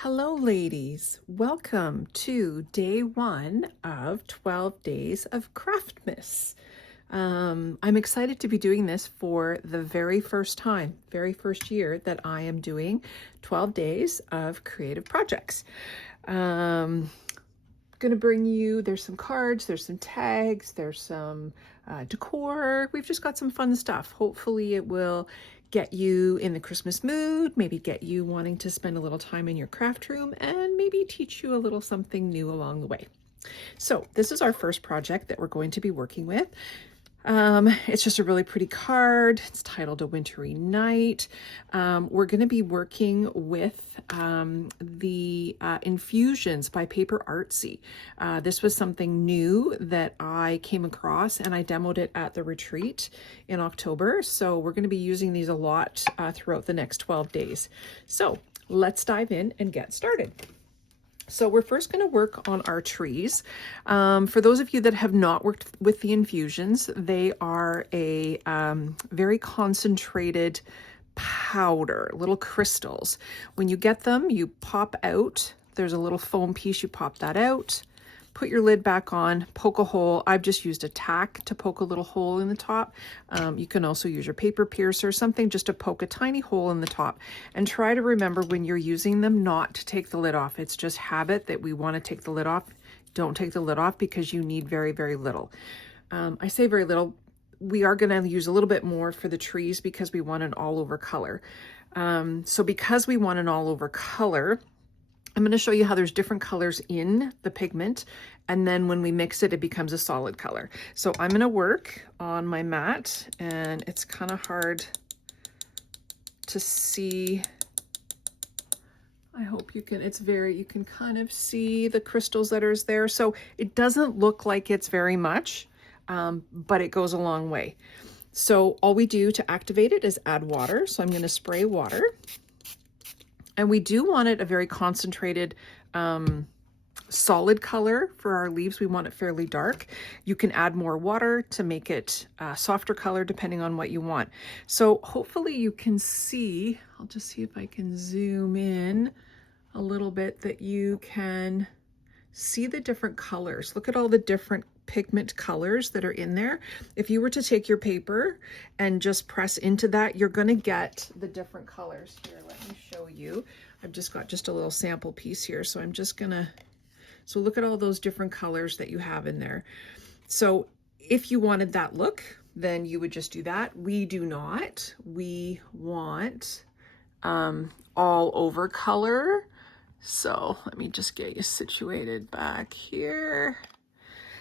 Hello, ladies. Welcome to day one of 12 days of Craftmas. I'm excited to be doing this for the very first time, very first year that I am doing 12 days of creative projects. Going to bring you, there's some cards, there's some tags, there's some decor. We've just got some fun stuff. Hopefully it will get you in the Christmas mood, maybe get you wanting to spend a little time in your craft room, and maybe teach you a little something new along the way. So this is our first project that we're going to be working with. It's just a really pretty card. It's titled A Wintry Night. We're going to be working with the infusions by Paper Artsy. This was something new that I came across, and I demoed it at the retreat in October. So we're going to be using these a lot throughout the next 12 days. So let's dive in and get started. So we're first going to work on our trees. For those of you that have not worked with the infusions, they are a very concentrated powder, little crystals. When you get them, you pop out. There's a little foam piece, you pop that out. Put your lid back on, poke a hole. I've just used a tack to poke a little hole in the top. You can also use your paper piercer, something just to poke a tiny hole in the top. And try to remember when you're using them not to take the lid off. It's just habit that we want to take the lid off. Don't take the lid off because you need very, very little. I say very little. We are going to use a little bit more for the trees because we want an all over color. So because we want an all over color, I'm going to show you how there's different colors in the pigment, and then when we mix it, it becomes a solid color. So I'm going to work on my mat, and it's kind of hard to see. I hope you can, you can kind of see the crystals that are there. So it doesn't look like it's very much, but it goes a long way. So all we do to activate it is add water. So I'm going to spray water. And we do want it a very concentrated, solid color for our leaves. We want it fairly dark. You can add more water to make it a softer color depending on what you want. So hopefully you can see, I'll just see if I can zoom in a little bit, that you can see the different colors. Look at all the different pigment colors that are in there. If you were to take your paper and just press into that, you're going to get the different colors. Here, let me show you. I've just got just a little sample piece here, so I'm just gonna, so look at all those different colors that you have in there. So if you wanted that look, then you would just do that. We do not. We want all over color. So let me just get you situated back here.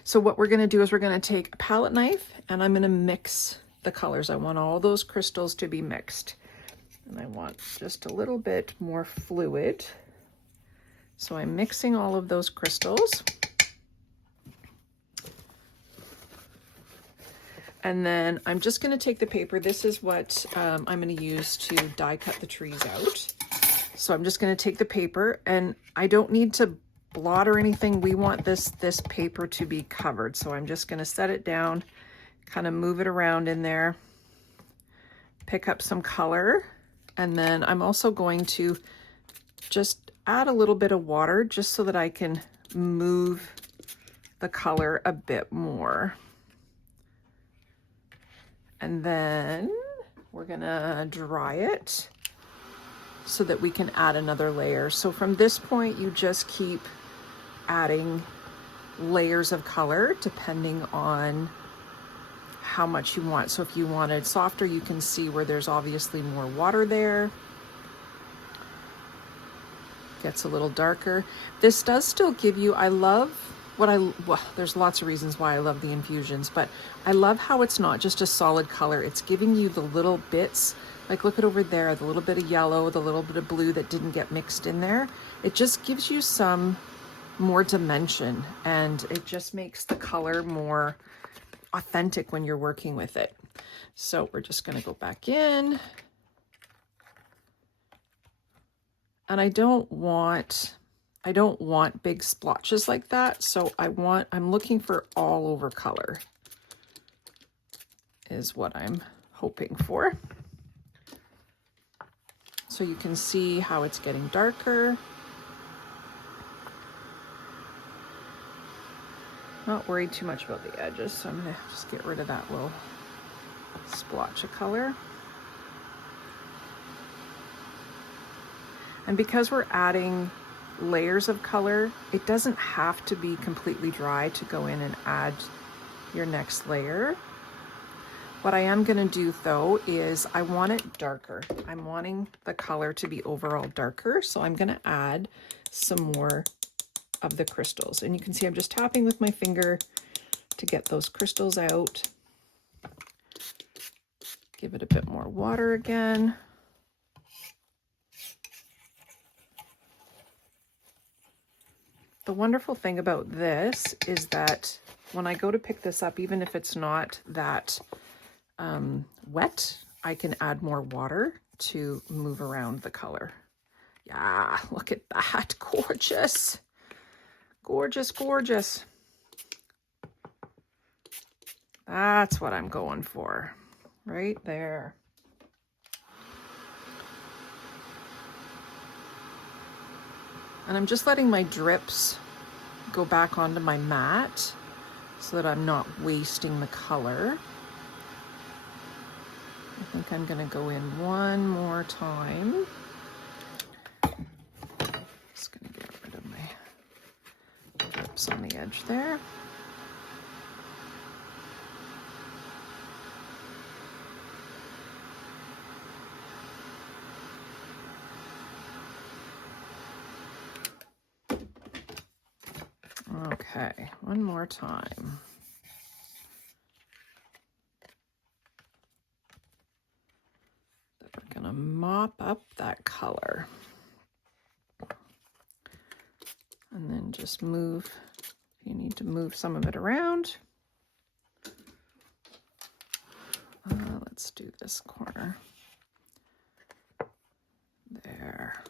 So what we're going to do is we're going to take a palette knife, and I'm going to mix the colors. I want all those crystals to be mixed, and I want just a little bit more fluid. So I'm mixing all of those crystals. And then I'm just going to take the paper. This is what I'm going to use to die cut the trees out. So I'm just going to take the paper, and I don't need to blot or anything. We want this paper to be covered. So I'm just going to set it down, kind of move it around in there, pick up some color, and then I'm also going to just add a little bit of water just so that I can move the color a bit more. And then we're going to dry it so that we can add another layer. So from this point, you just keep adding layers of color depending on how much you want. So if you wanted softer, you can see where there's obviously more water there. Gets a little darker. This does still give you, I love well, there's lots of reasons why I love the infusions, but I love how it's not just a solid color. It's giving you the little bits. Like look at over there, the little bit of yellow, the little bit of blue that didn't get mixed in there. It just gives you some more dimension, and it just makes the color more authentic when you're working with it. So we're just going to go back in, and I don't want big splotches like that. So I'm looking for all over color is what I'm hoping for. So you can see how it's getting darker. Not worried too much about the edges, so I'm gonna just get rid of that little splotch of color. And because we're adding layers of color, it doesn't have to be completely dry to go in and add your next layer. What I am gonna do though is I want it darker. I'm wanting the color to be overall darker, so I'm gonna add some more of the crystals. And you can see I'm just tapping with my finger to get those crystals out. Give it a bit more water again. The wonderful thing about this is that when I go to pick this up, even if it's not that wet, I can add more water to move around the color. Yeah, look at that, gorgeous. Gorgeous, gorgeous. That's what I'm going for, right there. And I'm just letting my drips go back onto my mat so that I'm not wasting the color. I think I'm gonna go in one more time. Just gonna get rid of my drips on the edge there. Okay, one more time. We're gonna mop up that color. And then just move, you need to move some of it around. Let's do this corner. There.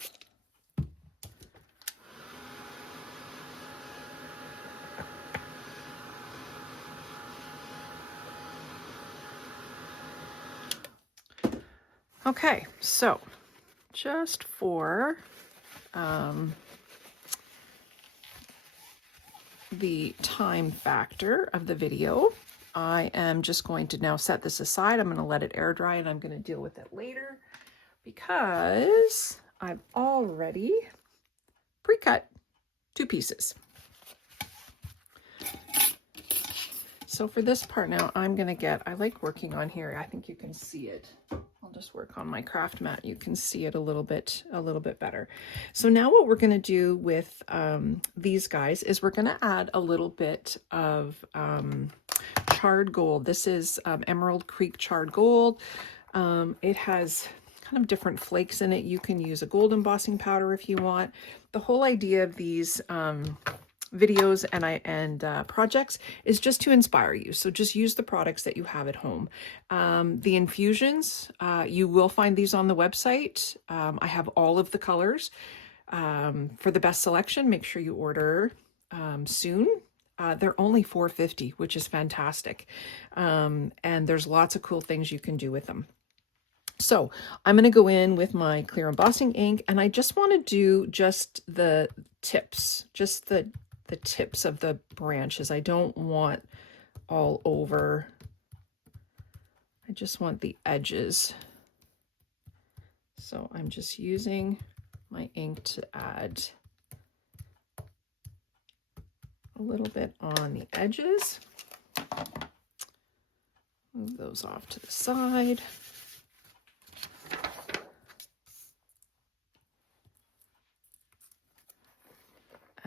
Okay, so just for the time factor of the video, I am just going to now set this aside. I'm going to let it air dry and I'm going to deal with it later because I've already pre-cut 2 pieces. So for this part now, I'm going to get, I like working on here. I think you can see it. I'll just work on my craft mat. You can see it a little bit better. So now what we're going to do with these guys is we're going to add a little bit of charred gold. This is Emerald Creek charred gold. It has kind of different flakes in it. You can use a gold embossing powder if you want. The whole idea of these videos and projects is just to inspire you. So just use the products that you have at home. The infusions, you will find these on the website. I have all of the colors. For the best selection, make sure you order soon. They're only $4.50, which is fantastic. And there's lots of cool things you can do with them. So I'm going to go in with my clear embossing ink, and I just want to do just the tips, just the tips of the branches. I don't want all over. I just want the edges. So I'm just using my ink to add a little bit on the edges. Move those off to the side.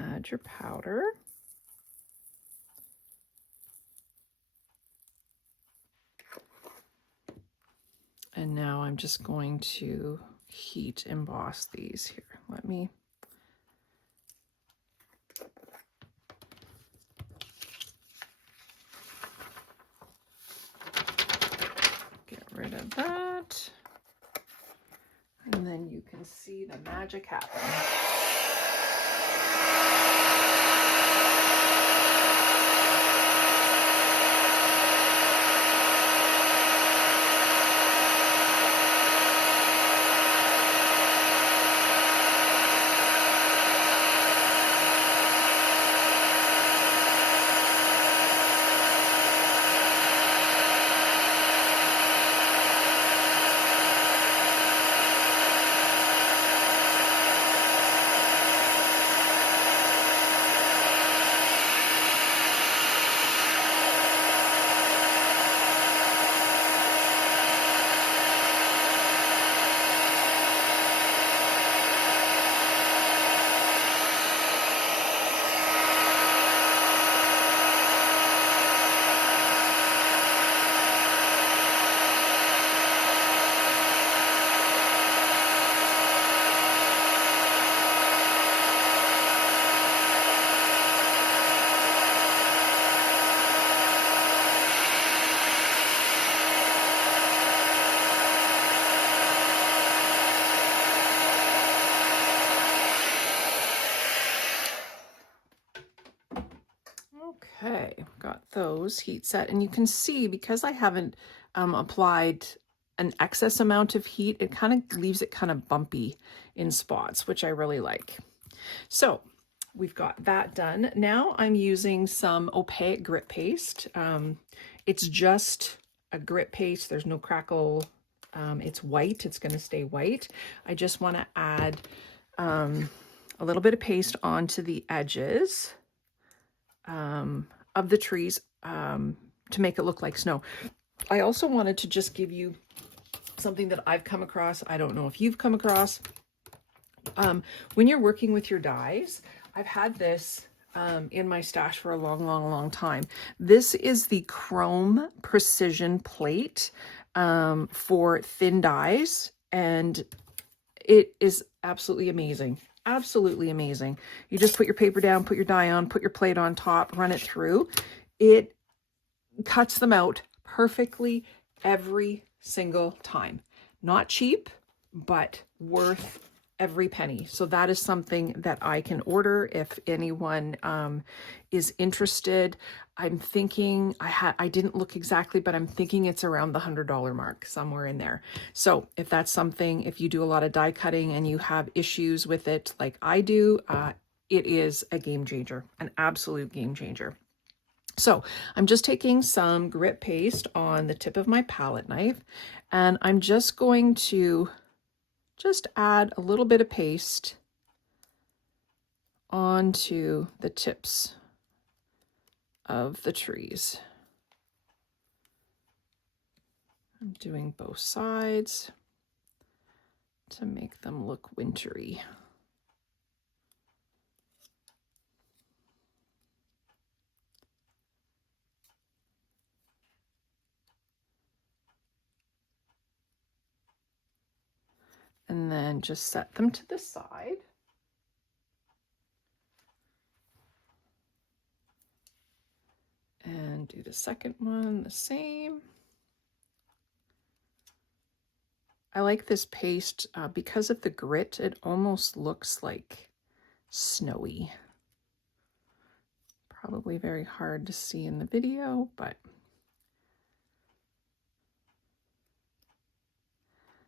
Add your powder. And now I'm just going to heat emboss these here. Let me get rid of that. And then you can see the magic happen. Okay, got those heat set, and you can see because I haven't applied an excess amount of heat, it kind of leaves it kind of bumpy in spots, which I really like. So we've got that done. Now I'm using some opaque grit paste. It's just a grit paste. There's no crackle. It's white. It's going to stay white. I just want to add a little bit of paste onto the edges of the trees to make it look like snow. I also wanted to just give you something that I've come across. I don't know if you've come across. When you're working with your dyes, I've had this in my stash for a long time. This is the Chrome Precision Plate for thin dyes, and it is absolutely amazing. Absolutely amazing. You just put your paper down, put your dye on, put your plate on top, run it through. It cuts them out perfectly every single time. Not cheap, but worth every penny. So that is something that I can order if anyone is interested. I'm thinking, I didn't look exactly, but I'm thinking it's around the $100 mark, somewhere in there. So if that's something, if you do a lot of die cutting and you have issues with it like I do, it is a game changer, an absolute game changer. So I'm just taking some grit paste on the tip of my palette knife, and I'm just going to just add a little bit of paste onto the tips of the trees. I'm doing both sides to make them look wintry. And then just set them to the side. And do the second one the same. I like this paste because of the grit, it almost looks like snowy. Probably very hard to see in the video, but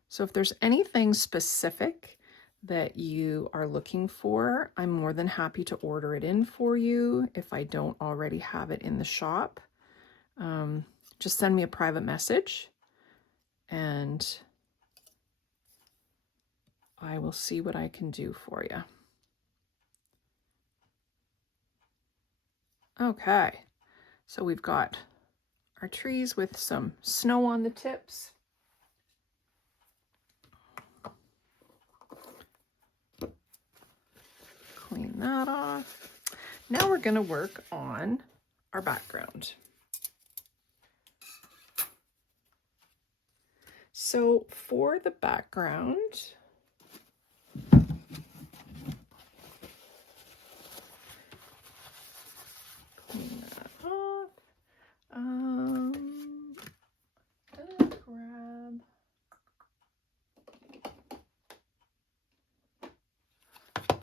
so if there's anything specific that you are looking for, I'm more than happy to order it in for you if I don't already have it in the shop. Just send me a private message and I will see what I can do for you. Okay, so we've got our trees with some snow on the tips. Clean that off. Now we're going to work on our background. So for the background, clean that off.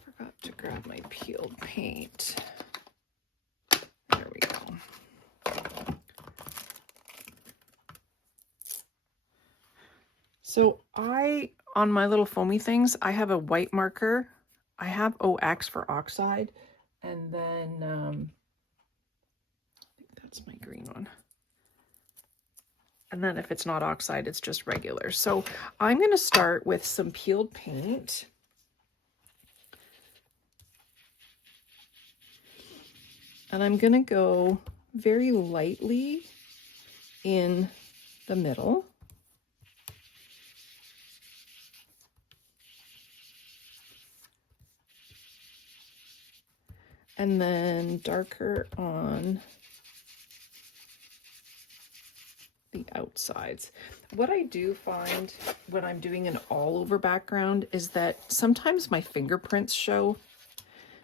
Forgot to grab my peeled paint. There we go. So on my little foamy things, I have a white marker. I have OX for oxide, and then I think that's my green one. And then if it's not oxide, it's just regular. So I'm going to start with some peeled paint. And I'm going to go very lightly in the middle. And then darker on the outsides. What I do find when I'm doing an all over background is that sometimes my fingerprints show.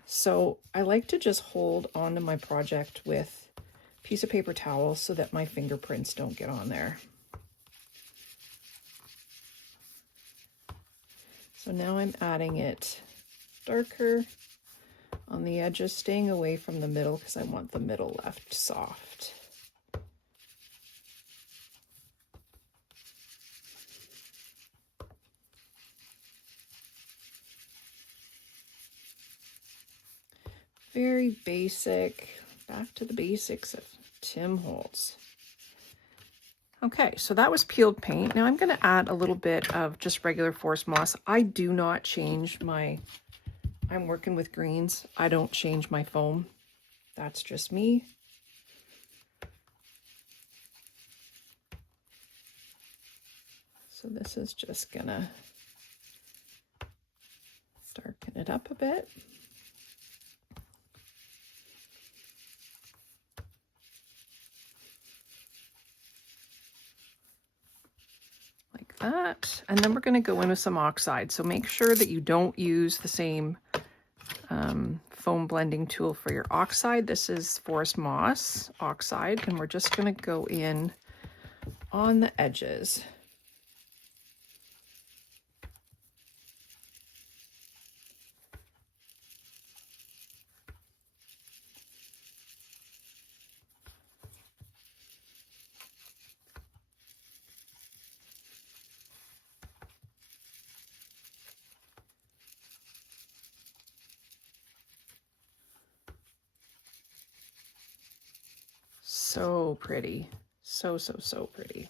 So I like to just hold onto my project with a piece of paper towel so that my fingerprints don't get on there. So now I'm adding it darker on the edges, staying away from the middle because I want the middle left soft. Very basic, back to the basics of Tim Holtz. Okay, so that was peeled paint. Now I'm going to add a little bit of just regular forest moss. I do not change my, I'm working with greens. I don't change my foam. That's just me. So this is just going to darken it up a bit. That, and then we're going to go in with some oxide. So make sure that you don't use the same foam blending tool for your oxide. This is forest moss oxide, and we're just going to go in on the edges. So pretty. So, so, so pretty.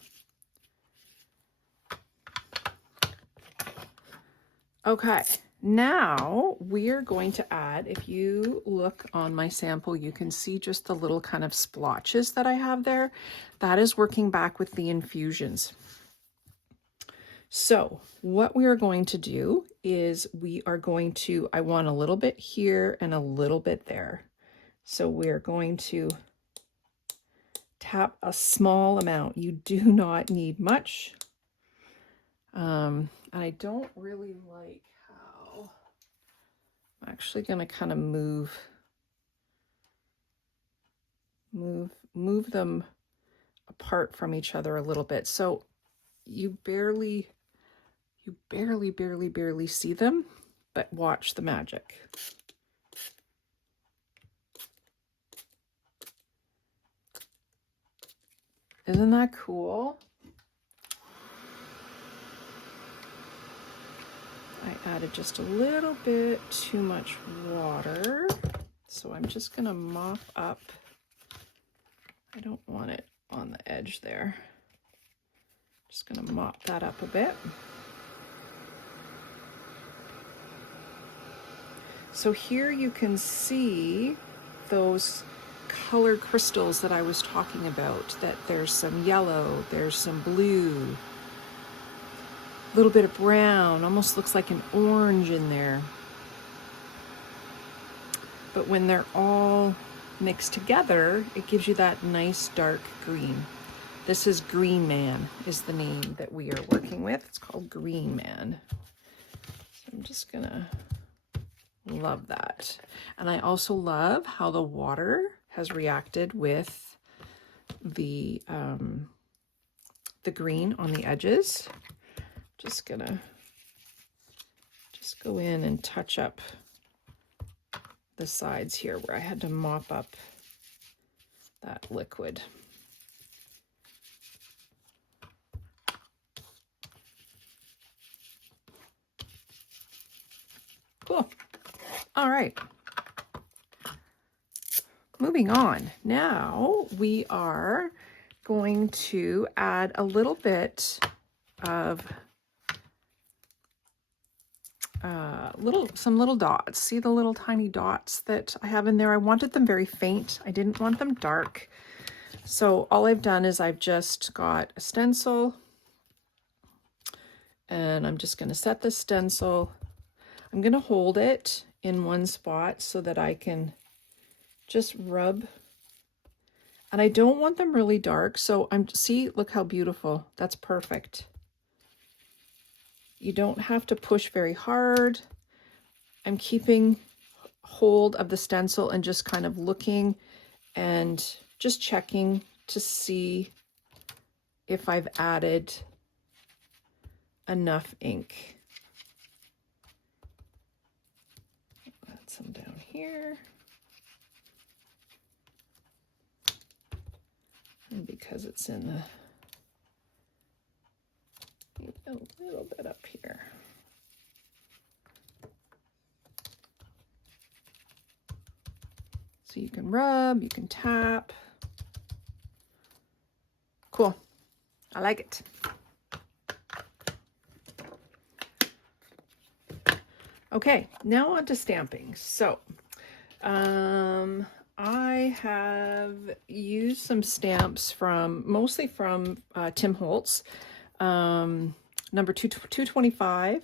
Okay, now we are going to add, if you look on my sample, you can see just the little kind of splotches that I have there. That is working back with the infusions. So what we are going to do is we are going to, I want a little bit here and a little bit there. So we're going to tap a small amount. You do not need much. I don't really like how I'm actually going to kind of move them apart from each other a little bit. So you barely see them, but watch the magic. Isn't that cool? I added just a little bit too much water, so I'm just gonna mop up. I don't want it on the edge there. Just gonna mop that up a bit. So here you can see those color crystals that I was talking about, that there's some yellow, there's some blue, a little bit of brown, almost looks like an orange in there. But when they're all mixed together, it gives you that nice dark green. This is Green Man, is the name that we are working with. It's called Green Man. So I'm just gonna love that. And I also love how the water has reacted with the green on the edges. Just gonna go in and touch up the sides here where I had to mop up that liquid. Cool. All right. Moving on. Now we are going to add a little bit of some little dots. See the little tiny dots that I have in there? I wanted them very faint. I didn't want them dark. So all I've done is I've just got a stencil, and I'm just going to set the stencil. I'm going to hold it in one spot so that I can just rub. And I don't want them really dark. So see, look how beautiful. That's perfect. You don't have to push very hard. I'm keeping hold of the stencil and just kind of looking and just checking to see if I've added enough ink. Let's some down here. And because it's in the, maybe a little bit up here. So you can rub, you can tap. Cool. I like it. Okay, now on to stamping. So, I have used some stamps mostly from Tim Holtz, number 225,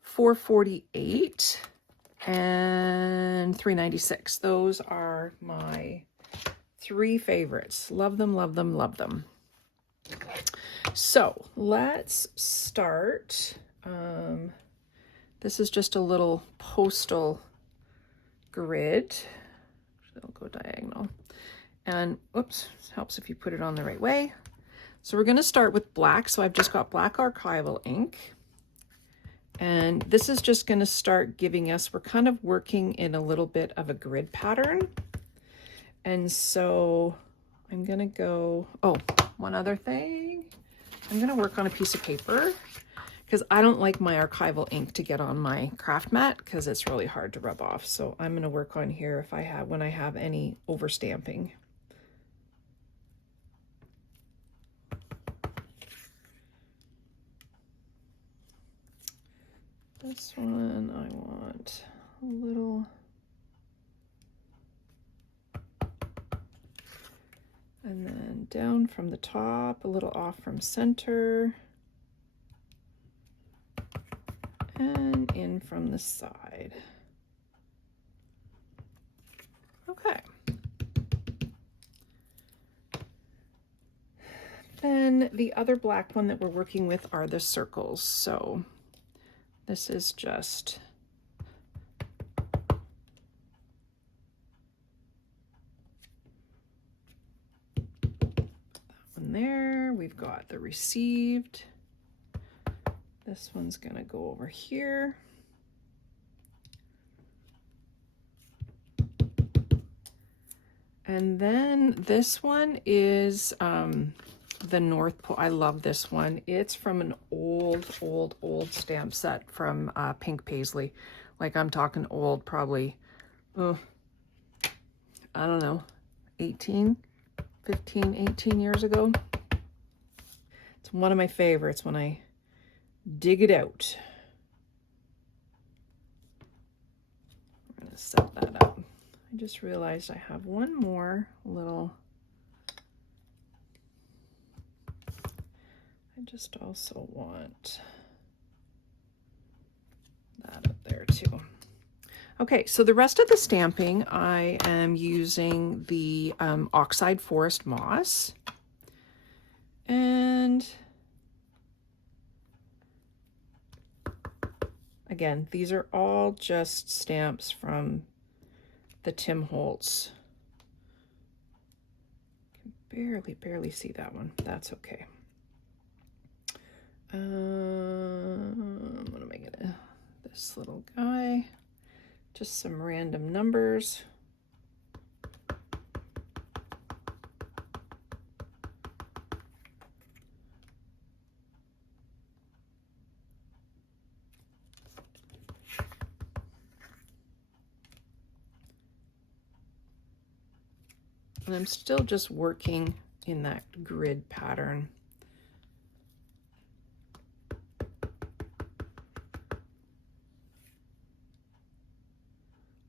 448, and 396. Those are my 3 favorites. Love them, love them, love them. So let's start. This is just a little postal grid. It'll go diagonal. And whoops, helps if you put it on the right way. So we're going to start with black. So I've just got black archival ink. And this is just going to start giving us, we're kind of working in a little bit of a grid pattern. And so I'm going to go, oh, one other thing. I'm going to work on a piece of paper because I don't like my archival ink to get on my craft mat because it's really hard to rub off. So I'm going to work on here when I have any overstamping. This one I want a little, and then down from the top, a little off from center, and in from the side. Okay. Then the other black one that we're working with are the circles. So this is just that one there. We've got the received. This one's going to go over here. And then this one is the North Pole. I love this one. It's from an old stamp set from Pink Paisley. Like I'm talking old, probably, I don't know, 18 years ago. It's one of my favorites when I dig it out. I'm going to set that up. I just realized I have one more little, I just also want that up there too. Okay, so the rest of the stamping, I am using the Oxide Forest Moss. And again, these are all just stamps from the Tim Holtz. I can barely see that one. That's okay. What am I gonna, this little guy, just some random numbers. And I'm still just working in that grid pattern.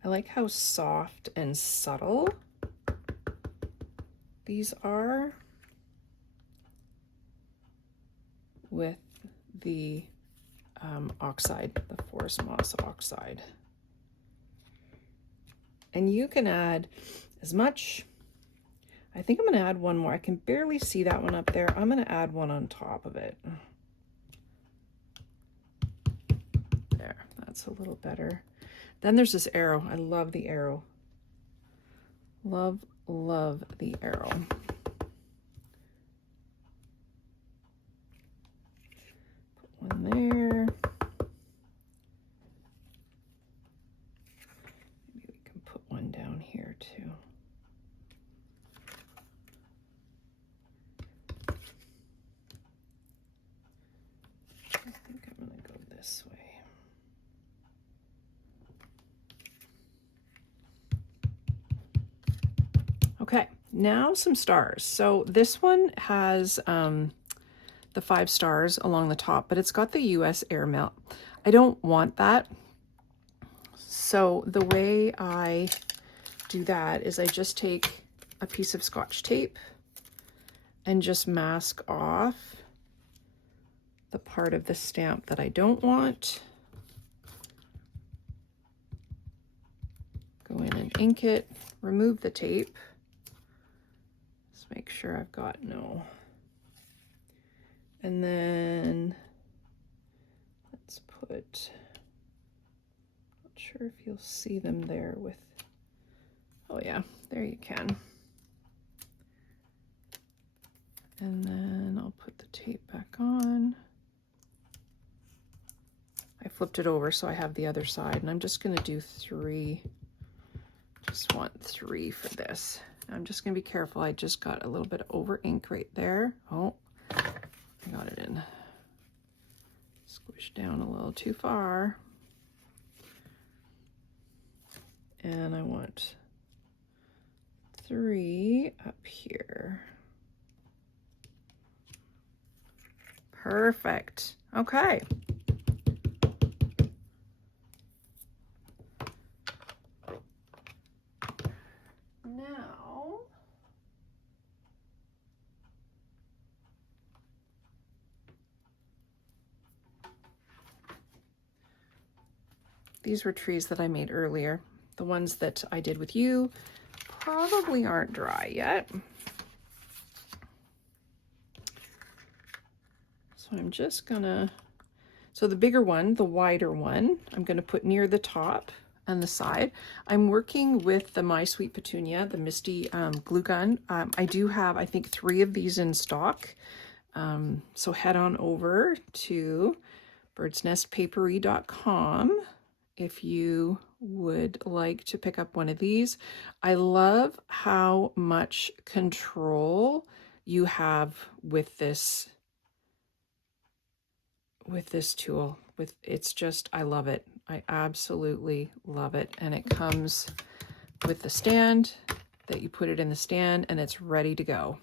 I like how soft and subtle these are with the oxide, the forest moss oxide. And you can add as much. I think I'm going to add one more. I can barely see that one up there. I'm going to add one on top of it. There, that's a little better. Then there's this arrow. I love the arrow. Love the arrow. Put one there. Okay, now some stars. So this one has the 5 stars along the top, but it's got the US air melt. I don't want that. So the way I do that is I just take a piece of Scotch tape and just mask off the part of the stamp that I don't want. Go in and ink it, remove the tape. Just make sure I've got no. And then let's put, not sure if you'll see them there with, oh yeah, there you can. And then I'll put the tape back on. I flipped it over so I have the other side, and I'm just gonna do 3. Just want 3 for this. I'm just gonna be careful. I just got a little bit of over ink right there. Oh, I got it in. Squished down a little too far. And I want 3 up here. Perfect. Okay. Now, these were trees that I made earlier. The ones that I did with you probably aren't dry yet. So I'm just gonna, so the bigger one, the wider one, I'm gonna put near the top and the side. I'm working with the My Sweet Petunia, the Misty glue gun. I do have, I think, 3 of these in stock. So head on over to birdsnestpaperie.com if you would like to pick up one of these. I love how much control you have with this tool. It's just, I love it. I absolutely love it. And it comes with the stand that you put it in the stand, and it's ready to go.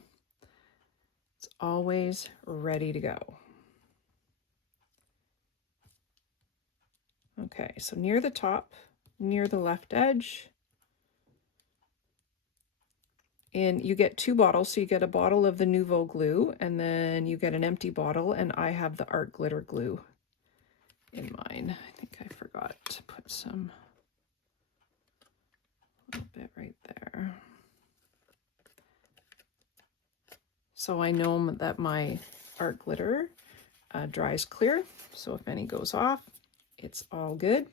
It's always ready to go. Okay, so near the top, near the left edge, and you get 2 bottles. So you get a bottle of the Nouveau glue, and then you get an empty bottle, and I have the art glitter glue in mine. I think I forgot to put some, a little bit right there. So I know that my art glitter dries clear, so if any goes off, it's all good.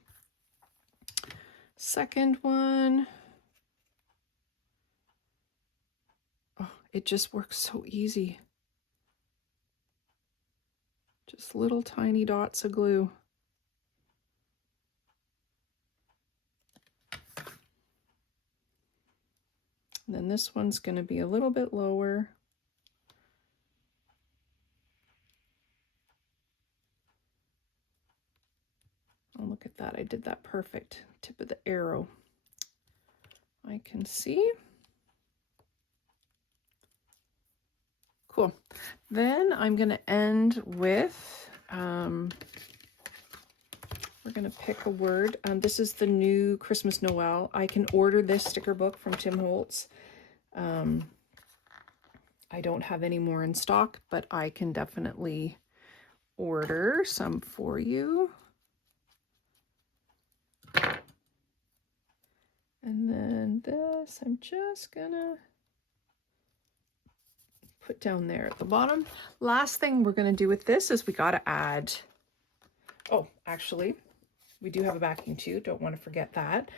Second one, oh, it just works so easy. Just little tiny dots of glue. And then this one's going to be a little bit lower. Oh, look at that. I did that perfect. Tip of the arrow. I can see. Cool. Then I'm going to end with, we're going to pick a word. This is the new Christmas Noel. I can order this sticker book from Tim Holtz. I don't have any more in stock, but I can definitely order some for you. And then this, I'm just gonna put down there at the bottom. Last thing we're gonna do with this is we gotta add, oh, actually, we do have a backing too, don't wanna forget that.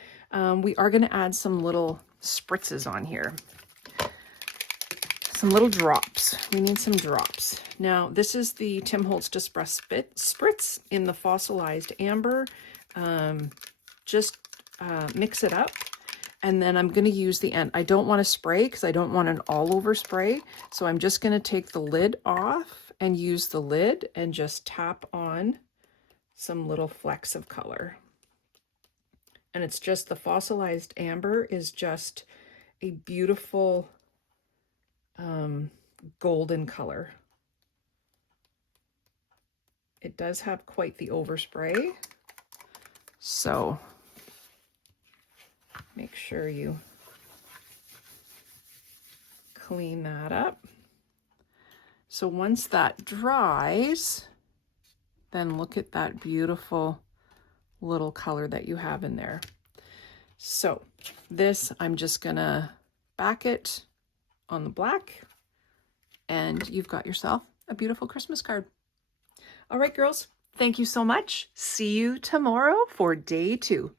We are gonna add some little spritzes on here. Some little drops. We need some drops. Now, this is the Tim Holtz Distress Spritz in the fossilized amber. Just mix it up, and then I'm going to use the end. I don't want to spray because I don't want an all over spray. So I'm just going to take the lid off and use the lid and just tap on some little flecks of color. And it's just the fossilized amber is just a beautiful golden color. It does have quite the overspray, so make sure you clean that up. So once that dries, then look at that beautiful little color that you have in there. So this, I'm just gonna back it on the black, and you've got yourself a beautiful Christmas card. All right, girls, thank you so much. See you tomorrow for day 2.